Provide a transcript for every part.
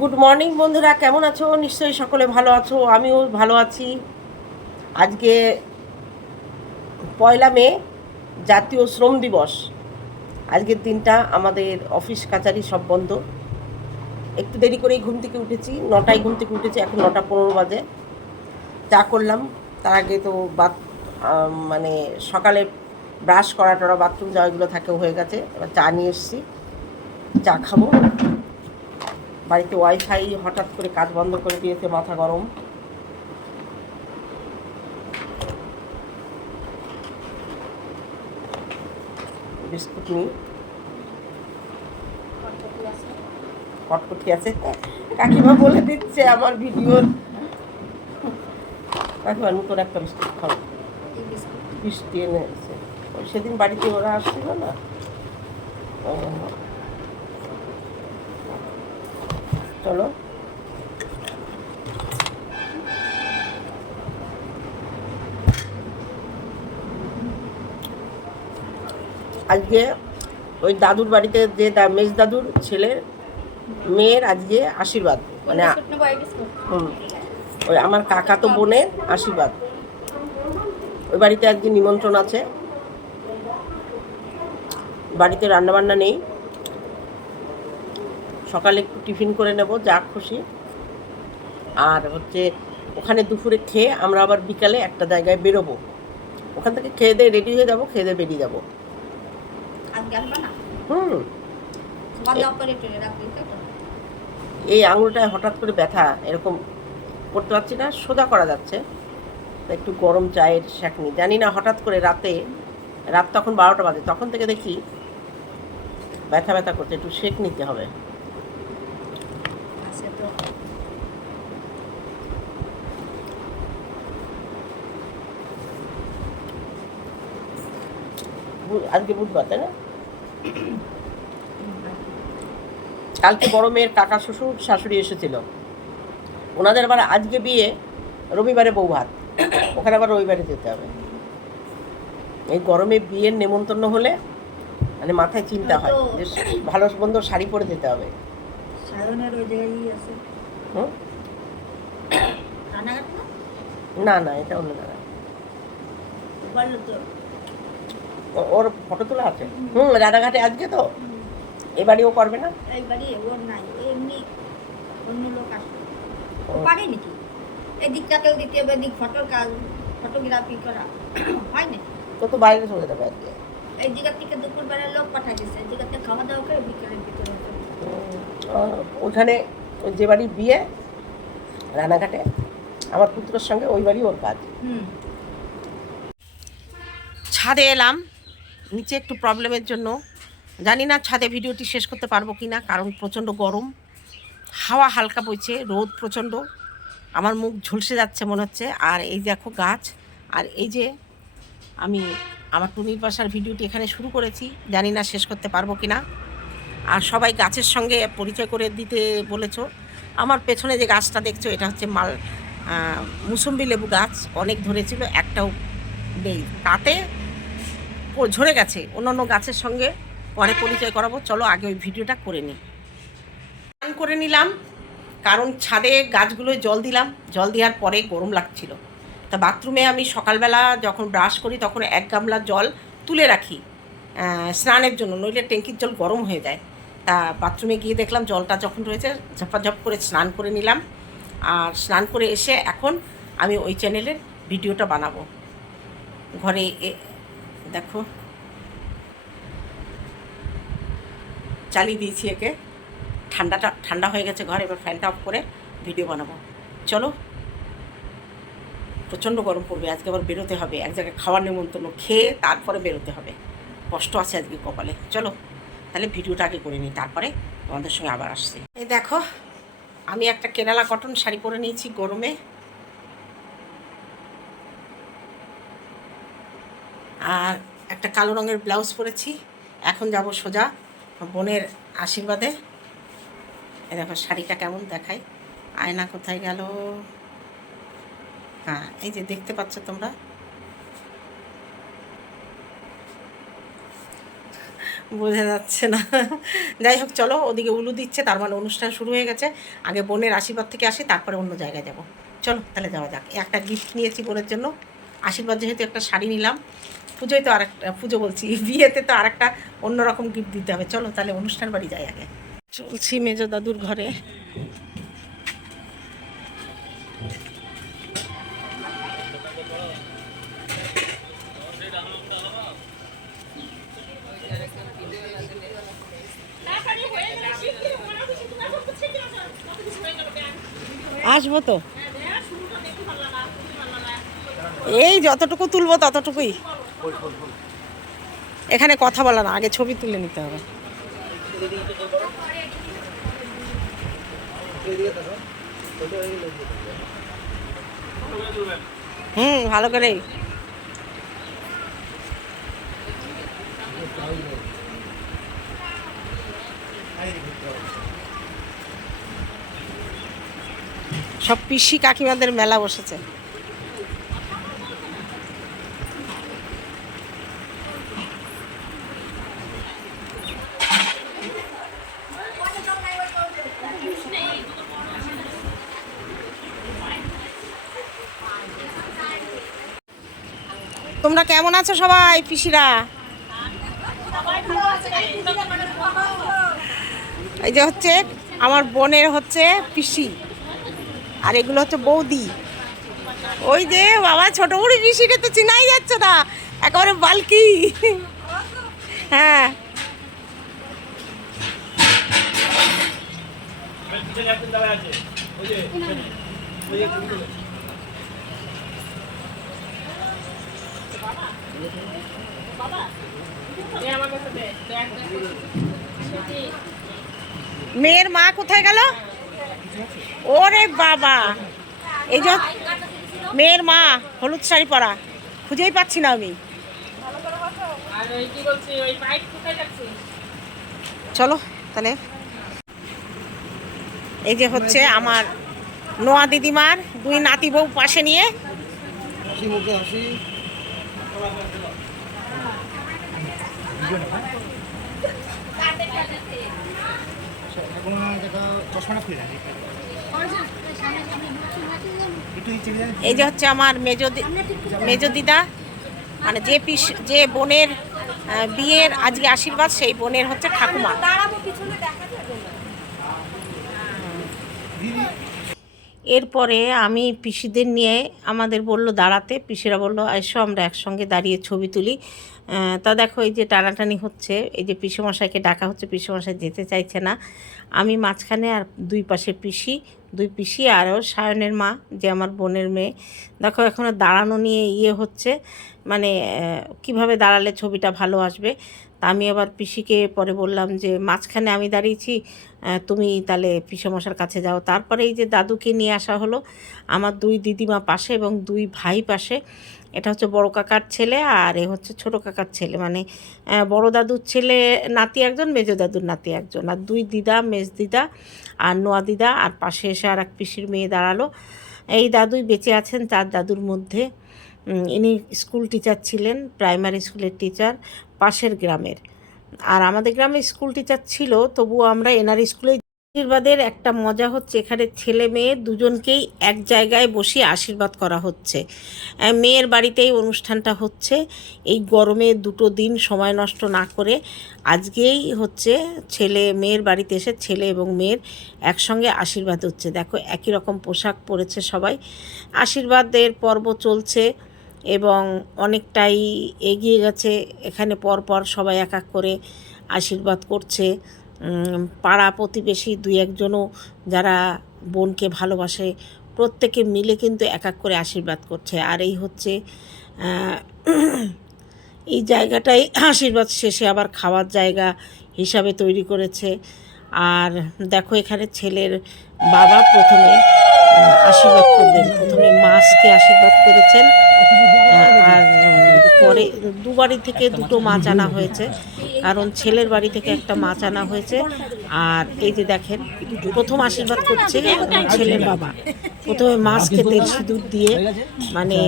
Good morning বন্ধুরা। কেমন আছো? নিশ্চয়ই সকলে ভালো আছো। আমিও ভালো আছি। আজকে পয়লা মে, জাতীয় শ্রম দিবস। আজকের দিনটা আমাদের অফিস, কাচারি সব বন্ধ। একটু দেরি করেই ঘুম থেকে উঠেছি। নটায় ঘুম থেকে উঠেছি, এখন নটা পনেরো বাজে। চা করলাম। তার আগে তো বাথ মানে সকালে ব্রাশ করা টরা বাথরুম যাওয়া, এগুলো থাকে, হয়ে গেছে। এবার চা নিয়ে এসেছি। চা খাব। বাড়িতে ওয়াইফাই হঠাৎ করে কাজ বন্ধ করে দিয়েছে, মাথা গরম। বিস্কুট নিই। কটকটি আছে। কাকিমা বলে দিচ্ছে আমার ভিডিওর। কাকিমা নতুন একটা বিস্কুট খাও বৃষ্টি এনেছে সেদিন বাড়িতে ওরা আসছিল না ওই জন্য। চলো। আজকে ওই দাদুর বাড়িতে যে মেজ দাদুর ছেলের মেয়ের আজকে আশীর্বাদ মানে ওই আমার কাকা তো বোনের আশীর্বাদ। ওই বাড়িতে আজকে নিমন্ত্রণ আছে। বাড়িতে রান্নাবান্না নেই। সকালে একটু টিফিন করে নেব যা খুশি। আর হচ্ছে ওখানে দুপুরে খেয়ে আমরা আবার বিকালে একটা জায়গায় বেরোবো। ওখান থেকে খেয়ে দিয়ে রেডি হয়ে যাব খেয়ে দিয়ে বেরিয়ে যাব। হুম। এই আঙুলটায় হঠাৎ করে ব্যথা এরকম করতে পারছি না সোজা করা যাচ্ছে। একটু গরম চায়ের শাকনি জানি না হঠাৎ করে রাতে রাত তখন বারোটা বাজে তখন থেকে দেখি ব্যথা ব্যথা করছে একটু শেক নিতে হবে। আজকে বুধবার তাই না? কালকে বড় মেয়ের কাকা শ্বশুর শাশুড়ি এসেছিল। ওনাদের আবার আজকে বিয়ে রবিবারে বউ ভাত ওখানে আবার রবিবারে যেতে হবে। এই গরমে বিয়ের নেমন্তন্ন হলে মানে মাথায় চিন্তা হয় যে ভালো মন্দ শাড়ি পরে যেতে হবে? না? না এটা অন্য জায়গায়। ওর ফটো তোলা আছে? হুম। রাধাঘাটে আজকে তো? এবারেও করবে না? এই বাড়ি ওর নাই এমনি অন্য লোক আসে ও ও। পারে নাকি? এদিকটাকেও দিতে হবে এদিক ফটোর কাজ ফটোগ্রাফি করা। হয় না তো তো বাইরে চলে যাবে আজকে। এই জায়গা থেকে দুপুরবেলা লোক পাঠা গেছে এই জায়গাতে খাওয়া দাওয়া করে বিকেলের ভিতরে ওখানে যে বাড়ি বিয়ে রানাঘাটে আমার পুত্রের সঙ্গে ওই বাড়ি ওর কাজ। হুম। ছাদে এলাম নিচে একটু প্রবলেমের জন্য। জানি না ছাদে ভিডিওটি শেষ করতে পারব কি না কারণ প্রচণ্ড গরম। হাওয়া হালকা বইছে, রোদ প্রচণ্ড। আমার মুখ ঝলসে যাচ্ছে মনে হচ্ছে। আর এই দেখো গাছ, আর এই যে আমি আমার টুনির বাসার ভিডিওটি এখানে শুরু করেছি। জানি না শেষ করতে পারব কি না আর সবাই গাছের সঙ্গে পরিচয় করে দিতে বলেছ। আমার পেছনে যে গাছটা দেখছ, এটা হচ্ছে মাল মুসম্বি লেবু গাছ। অনেক ধরেছিল, একটাও নেই। তাতে ঝরে গেছে। অন্যান্য গাছের সঙ্গে পরে পরিচয় করাবো। চলো আগে ওই ভিডিওটা করে নিই। স্নান করে নিলাম, কারণ ছাদে গাছগুলোয় জল দিলাম। জল দেওয়ার পরে গরম লাগছিল। তা বাথরুমে আমি সকালবেলা যখন ব্রাশ করি, তখন এক গামলা জল তুলে রাখি স্নানের জন্য। নইলে ট্যাঙ্কির জল গরম হয়ে যায়। তা বাথরুমে গিয়ে দেখলাম জলটা যখন রয়েছে, ঝপাঝপ করে স্নান করে নিলাম। আর স্নান করে এসে এখন আমি ওই চ্যানেলের ভিডিওটা বানাবো। ঘরে দেখো। চালিয়ে দিয়েছি একে। ঠান্ডাটা, ঠান্ডা হয়ে গেছে ঘরে, এবার ফ্যানটা অফ করে ভিডিও বানাবো। চলো। প্রচণ্ড গরম পড়বে, আজকে আবার বেরোতে হবে। এক জায়গায় খাওয়ার নেমন্তন্ন খেয়ে তারপরে বেরোতে হবে। কষ্ট আছে আজকে কপালে। চলো, তাহলে ভিডিওটা আগে করে নিই, তারপরে তোমাদের সঙ্গে আবার আসছি। এই দেখো, আমি একটা কেরালা কটন শাড়ি পরে নিয়েছি গরমে। আর একটা কালো রঙের ব্লাউজ পরেছি। এখন যাব সোজা বোনের আশীর্বাদে। এ দেখো শাড়িটা কেমন দেখায়। আয়না কোথায় গেল? হ্যাঁ এই যে দেখতে পাচ্ছ তোমরা। বোঝা যাচ্ছে না। যাই হোক, চলো ওদিকে উলু দিচ্ছে, তার মানে অনুষ্ঠান শুরু হয়ে গেছে। আগে বোনের আশীর্বাদ থেকে আসি, তারপরে অন্য জায়গায় যাব। চলো, তাহলে যাওয়া যাক। একটা গিফট নিয়েছি বোনের জন্য। আশীর্বাদ যেহেতু একটা শাড়ি নিলাম পুজোয় তো আরেকটা পুজো বলছি বিয়েতে তো আরেকটা অন্যরকম গিফট দিতে হবে। চলো তাহলে অনুষ্ঠান বাড়ি যাই আগে। চলছি মেজো দাদুর ঘরে। আসব তো। এই যতটুকু তুলবো ততটুকুই। এখানে কথা বলা না, আগে ছবি তুলে নিতে হবে। হুম, ভালো করেই। সব পিসি কাকিমাদের মেলা বসেছে। তোমরা কেমন আছো সবাই পিসিরা এই যে হচ্ছে আমার বোনের হচ্ছে পিসি আর এগুলো হচ্ছে বৌদি ওই যে বাবা ছোট বুড়ি পিসিকে তো চিনাই যাচ্ছে না একেবারে বালকি হ্যাঁ মেয়ের মা কোথায় গেল? ওরে বাবা। এই যে মেয়ের মা, হলুদ শাড়ি পরা। খুঁজেই পাচ্ছি না আমি। চলো, তাহলে। এই যে হচ্ছে আমার নোয়া দিদিমার, দুই নাতি বউ পাশে নিয়ে। এই যে হচ্ছে আমার মেজো মেজো দিদা মানে যে পিস যে বোনের বিয়ের আজকে আশীর্বাদ, সেই বোনের হচ্ছে ঠাকুমা। এরপরে আমি পিসিদের নিয়ে আমাদের বলল দাঁড়াতে, পিসিরা বলল, এসো, আমরা একসঙ্গে দাঁড়িয়ে ছবি তুলি। তা দেখো, এই যে টানাটানি হচ্ছে, এই যে পিসেমশাইকে ডাকা হচ্ছে, পিসেমশাই যেতে চাইছে না। আমি মাঝখানে আর দুই পাশে পিসি, দুই পিসি আরও সায়নের মা, যে আমার বোনের মেয়ে। দেখো এখনও দাঁড়ানো নিয়ে ইয়ে হচ্ছে মানে কীভাবে দাঁড়ালে ছবিটা ভালো আসবে? তা আমি আবার পিসিকে পরে বললাম যে, মাঝখানে আমি দাঁড়িয়েছি তুমি তাহলে পিসেমশার কাছে যাও। তারপরে এই যে দাদুকে নিয়ে আসা হলো, আমার দুই দিদিমা পাশে এবং দুই ভাই পাশে। এটা হচ্ছে বড় কাকার ছেলে আর এ হচ্ছে ছোট কাকার ছেলে। মানে বড় দাদুর ছেলে নাতি একজন, মেজো দাদুর নাতি একজন। আর দুই দিদা, মেজ দিদা আর নোয়া দিদা। আর পাশে এসে আর এক পিসির মেয়ে দাঁড়াল। এই দাদুই বেঁচে আছেন তার দাদুর মধ্যে। ইনি স্কুল টিচার ছিলেন, প্রাইমারি স্কুলের টিচার, পাশের গ্রামের। আর আমাদের গ্রামে স্কুল টিচার ছিল, তবুও আমরা এনার স্কুলে আশীর্বাদের একটা মজা হচ্ছে এখানে ছেলে মেয়ে দুজনকেই এক জায়গায় বসে আশীর্বাদ করা হচ্ছে। মেয়ের বাড়িতেই অনুষ্ঠানটা হচ্ছে। এই গরমে দুটো দিন সময় নষ্ট না করে আজকেই হচ্ছে ছেলে, মেয়ের বাড়িতে এসে ছেলে এবং মেয়ের একসঙ্গে আশীর্বাদ হচ্ছে। দেখো, একই রকম পোশাক পরেছে সবাই। আশীর্বাদের পর্ব চলছে এবং অনেকটাই এগিয়ে গেছে। এখানে পরপর সবাই এক এক করে আশীর্বাদ করছে। পাড়া প্রতিবেশী দুই একজনও যারা বোনকে ভালোবাসে, প্রত্যেকে মিলে কিন্তু এক এক করে আশীর্বাদ করছে। আর এই হচ্ছে এই জায়গাটাই আশীর্বাদ শেষে আবার খাওয়ার জায়গা হিসাবে তৈরি করেছে। আর দেখো এখানে ছেলের বাবা প্রথমে আশীর্বাদ করবেন প্রথমে মাছকে আশীর্বাদ করেছেন। আর পরে দু বাড়ি থেকে দুটো মাছ আনা হয়েছে। কারণ ছেলের বাড়ি থেকে একটা মাছ আনা হয়েছে। আর এই যে দেখেন প্রথম আশীর্বাদ করছে ছেলের বাবা। প্রথমে মাছ খেতে সিঁদুর দিয়ে মানে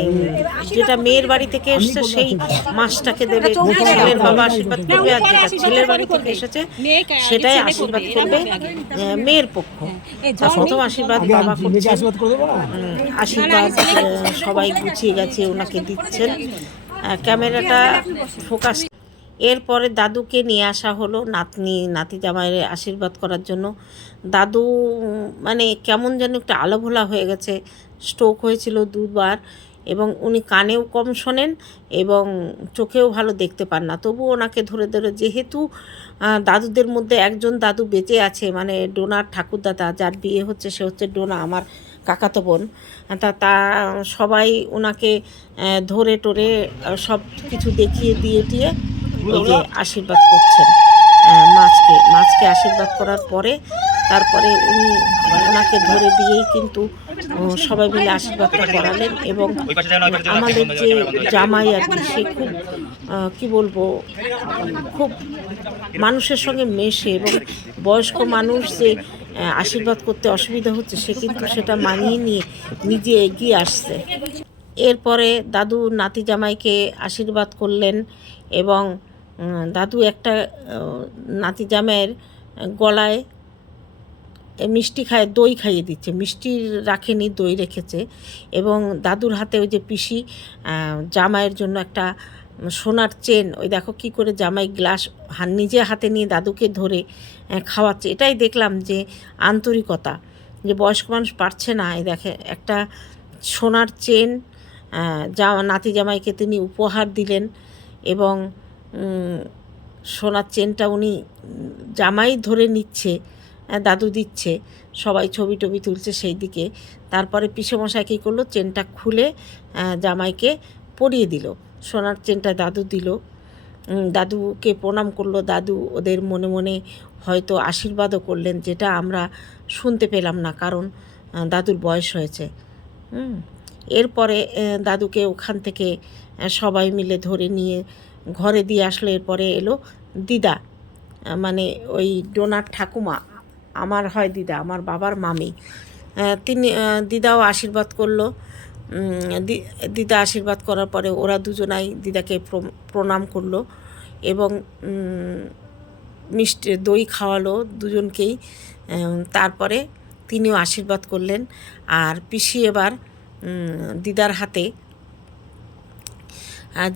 যেটা মেয়ের বাড়ি থেকে এসছে সেই মাছটাকে দেবে ছেলের বাবা আশীর্বাদ করবে। আর যেটা ছেলের বাড়ি থেকে এসেছে সেটাই আশীর্বাদ করবে মেয়ের পক্ষ। প্রথম আশীর্বাদ বাবা করছে। আশীর্বাদ সবাই গুছিয়ে গেছে ওনাকে দিচ্ছেন। ক্যামেরাটা ফোকাস। এরপরে দাদুকে নিয়ে আসা হলো, নাতনি নাতি জামাইয়ের আশীর্বাদ করার জন্য। দাদু মানে কেমন যেন একটা আলোভোলা হয়ে গেছে স্ট্রোক হয়েছিল দুবার এবং উনি কানেও কম শোনেন এবং চোখেও ভালো দেখতে পান না। তবু ওনাকে ধরে ধরে যেহেতু দাদুদের মধ্যে একজন দাদু বেঁচে আছে মানে ডোনার ঠাকুরদাদা, যার বিয়ে হচ্ছে সে হচ্ছে ডোনা, আমার কাকাতো বোন, তা তা সবাই ওনাকে ধরে টরে সব কিছু দেখিয়ে, দিয়ে দিয়ে যে আশীর্বাদ করছেন। মাছকে মাছকে আশীর্বাদ করার পরে, তারপরে উনি ওনাকে ধরে দিয়েই কিন্তু সবাই মিলে আশীর্বাদটা করালেন এবং আমাদের যে জামাই আর কি, সে খুব কী বলব, খুব মানুষের সঙ্গে মেশে এবং বয়স্ক মানুষ যে আশীর্বাদ করতে অসুবিধা হচ্ছে, সে কিন্তু সেটা মানিয়ে নিয়ে নিজে এগিয়ে আসছে। এরপরে দাদু নাতি জামাইকে আশীর্বাদ করলেন এবং দাদু একটা নাতি জামাইয়ের গলায় মিষ্টি খায়, দই খাইয়ে দিচ্ছে, মিষ্টি রাখেনি, দই রেখেছে এবং দাদুর হাতে ওই যে পিসি জামাইয়ের জন্য একটা সোনার চেন, ওই দেখো কি করে জামাই গ্লাস নিজে হাতে নিয়ে দাদুকে ধরে খাওয়াচ্ছে। এটাই দেখলাম যে আন্তরিকতা, যে বয়স্ক মানুষ পারছে না। এই দেখে, একটা সোনার চেন জা নাতি জামাইকে তিনি উপহার দিলেন এবং সোনার চেনটা উনি জামাই ধরে নিচ্ছে দাদু দিচ্ছে, সবাই ছবি টবি তুলছে সেই দিকে। তারপরে পিসেমশাই কী করল? চেনটা খুলে জামাইকে পরিয়ে দিল। সোনার চেনটা দাদু দিল। দাদুকে প্রণাম করল। দাদু ওদের মনে মনে হয়তো আশীর্বাদও করলেন, যেটা আমরা শুনতে পেলাম না, কারণ দাদুর বয়স হয়েছে। হুম, এরপরে দাদুকে ওখান থেকে সবাই মিলে ধরে নিয়ে ঘরে দিয়ে আসলো। এরপরে এলো দিদা মানে ওই ডোনার ঠাকুমা, আমার হয় দিদা, আমার বাবার মামি। তিনি দিদাও আশীর্বাদ করল। দিদা আশীর্বাদ করার পরে ওরা দুজনাই দিদাকে প্রণাম করল এবং মিষ্টি, দই খাওয়ালো দুজনকেই। তারপরে তিনিও আশীর্বাদ করলেন। আর পিসি এবার দিদার হাতে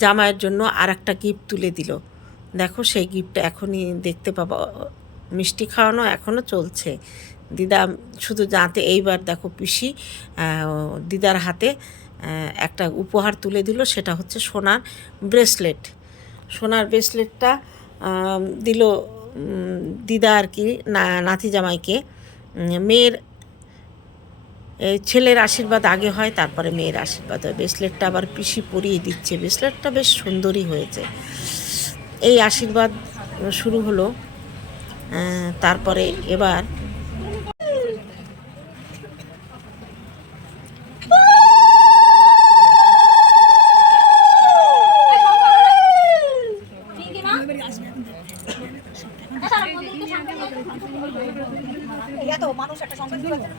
জামাইয়ের জন্য আর একটা গিফট তুলে দিল। দেখো সেই গিফটটা এখনই দেখতে পাবো মিষ্টি খাওয়ানো এখনও চলছে। দিদা, শুধু যাতে এইবার দেখো পিসি দিদার হাতে একটা উপহার তুলে দিল, সেটা হচ্ছে সোনার ব্রেসলেট। সোনার ব্রেসলেটটা দিল দিদা আর কি, না, নাতি জামাইকে। মেয়ের ছেলের আশীর্বাদ আগে হয়, তারপরে মেয়ের আশীর্বাদ হয়। ব্রেসলেটটা আবার পিসি পরিয়ে দিচ্ছে। ব্রেসলেটটা বেশ সুন্দরই হয়েছে। এই আশীর্বাদ শুরু হলো তারপরে এবার এত মানুষ একটা সংসার করে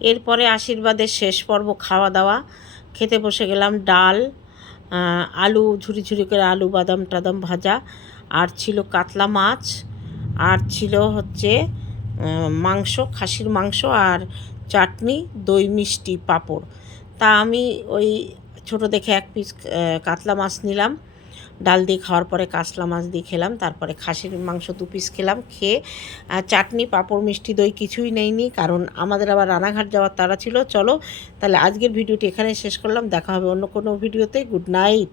এরপরে আশীর্বাদের শেষ পর্ব খাওয়া দাওয়া। খেতে বসে গেলাম ডাল আলু, ঝুরি ঝুরি করে আলু, বাদাম টাদাম ভাজা। আর ছিল কাতলা মাছ। আর ছিল হচ্ছে মাংস, খাসির মাংস আর চাটনি, দই মিষ্টি, পাঁপড়। তা আমি ওই ছোট দেখে এক পিস কাতলা মাছ নিলাম। ডাল দিয়ে খাওয়ার পরে কাসলা মাছ দিয়ে খেলাম, তারপরে খাসির মাংস দু পিস খেলাম, খেয়ে চাটনি, পাঁপড়, মিষ্টি দই কিছুই নেইনি, কারণ আমাদের আবার রানাঘাট যাওয়ার তারা ছিল। চলো, তাহলে আজকের ভিডিওটি এখানে শেষ করলাম, দেখা হবে অন্য কোনো ভিডিওতে। Good night!